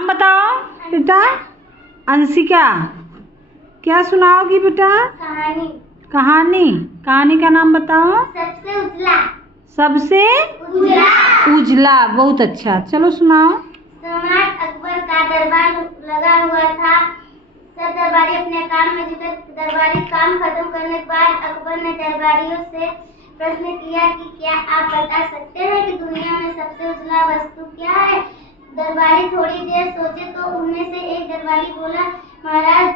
नाम बताओ बेटा। अंशिका, क्या सुनाओगी बेटा? कहानी। कहानी। कहानी का नाम बताओ। सबसे उजला। सबसे उजला। उजला, बहुत अच्छा। चलो सुनाओ। सम्राट अकबर का दरबार लगा हुआ था। सब दरबारी अपने काम में जुटे। दरबारी काम खत्म करने के बाद अकबर ने दरबारियों से प्रश्न किया कि क्या आप बता सकते हैं कि दुनिया में सबसे उजला वस्तु क्या है? दरबारी थोड़ी देर सोचे तो उनमें से एक दरबारी बोला, महाराज,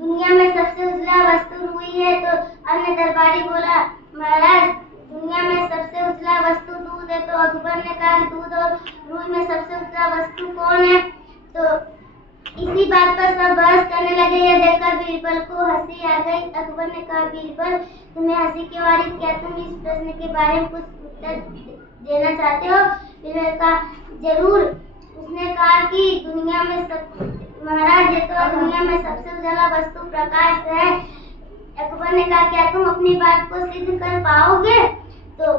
दुनिया में सबसे उजला वस्तु रुई है। तो अन्य दरबारी बोला, महाराज, दुनिया में सबसे उजला वस्तु दूध है। तो अकबर ने कहा, दूध और रुई में सबसे उजला वस्तु कौन है? तो इसी बात पर सब बहस करने लगे। यह देखकर बीरबल को हंसी आ गई। अकबर ने कहा, बीरबल, तुम्हें हंसी क्यों आ रही? क्या तुम इस प्रश्न के बारे में कुछ उत्तर देना चाहते हो? बीरबल ने कहा, जरूर। उसने कहा कि दुनिया में महाराज, ये तो दुनिया में सबसे उजाला वस्तु प्रकाश है। अकबर ने कहा, क्या तुम अपनी बात को सिद्ध कर पाओगे? तो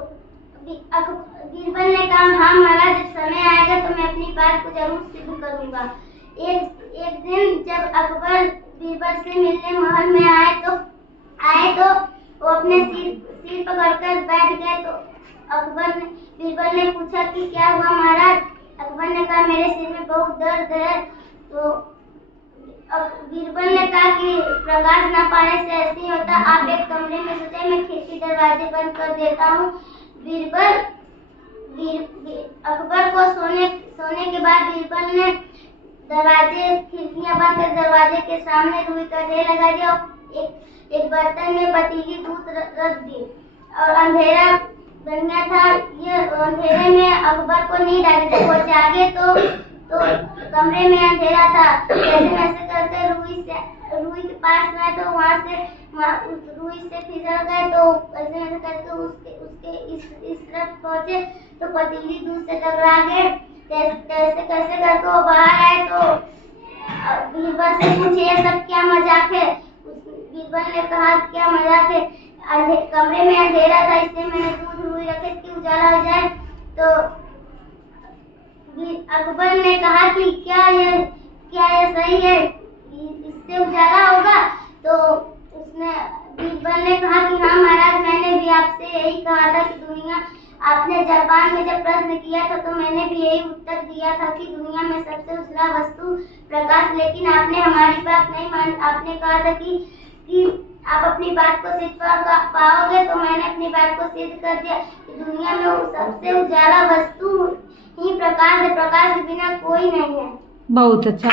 बीरबल ने कहा, हाँ महाराज, जब समय आएगा तो मैं अपनी बात को जरूर सिद्ध करूंगा। एक दिन जब अकबर बीरबल से मिलने महल में आए तो वो अपने सिर पकड़कर बैठ गए। तो बीरबल ने पूछा कि क्या हुआ महाराज? अकबर ने कहा, मेरे सिर में बहुत दर्द है। तो बीरबल ने कहा कि प्रकाश न पाने से ऐसे ही होता, आप एक कमरे में सोचे, मैं खिड़की दरवाजे बंद कर देता हूँ। अकबर को सोने के बाद बीरबल ने खिड़कियां बंद कर दरवाजे के सामने रुई का ढेर लगा दिया। एक बर्तन में पतीली दूध रख दी और अंधेरा बन गया था। ये अंधेरे में अकबर को नींद आ गई। वो जागे तो कमरे में अंधेरा था। ऐसे करते रुई के पास गए तो वहाँ से रुई से फिसल गए। तो ऐसे करके उसके इस तरफ पहुँचे तो पतीली दूध से टकरा गए। कैसे करके वो बाहर आए तो बीरबल से पूछे, ये सब क्या मजाक है? बीरबल ने कहा, क्या मजाक है? कमरे में अंधेरा था, इसलिए मैंने दूध रुई रखे कि उजाला हो जाए। तो अकबर ने कहा कि क्या ये सही है? इससे उजाला होगा? तो बीरबल ने कहा कि हाँ महाराज, मैंने भी आपसे यही कहा था कि दुनिया, आपने जापान में जब प्रश्न किया था तो मैंने भी यही उत्तर दिया था कि दुनिया में सबसे उजला वस्तु प्रकाश। लेकिन आपने हमारी बात नहीं मानी। आपने कहा था कि आप अपनी बात को सिद्ध पाओगे। तो मैंने अपनी बात को सिद्ध कर दिया कि दुनिया में सबसे उजाला वस्तु ही प्रकाश है। प्रकाश के बिना कोई नहीं है। बहुत अच्छा।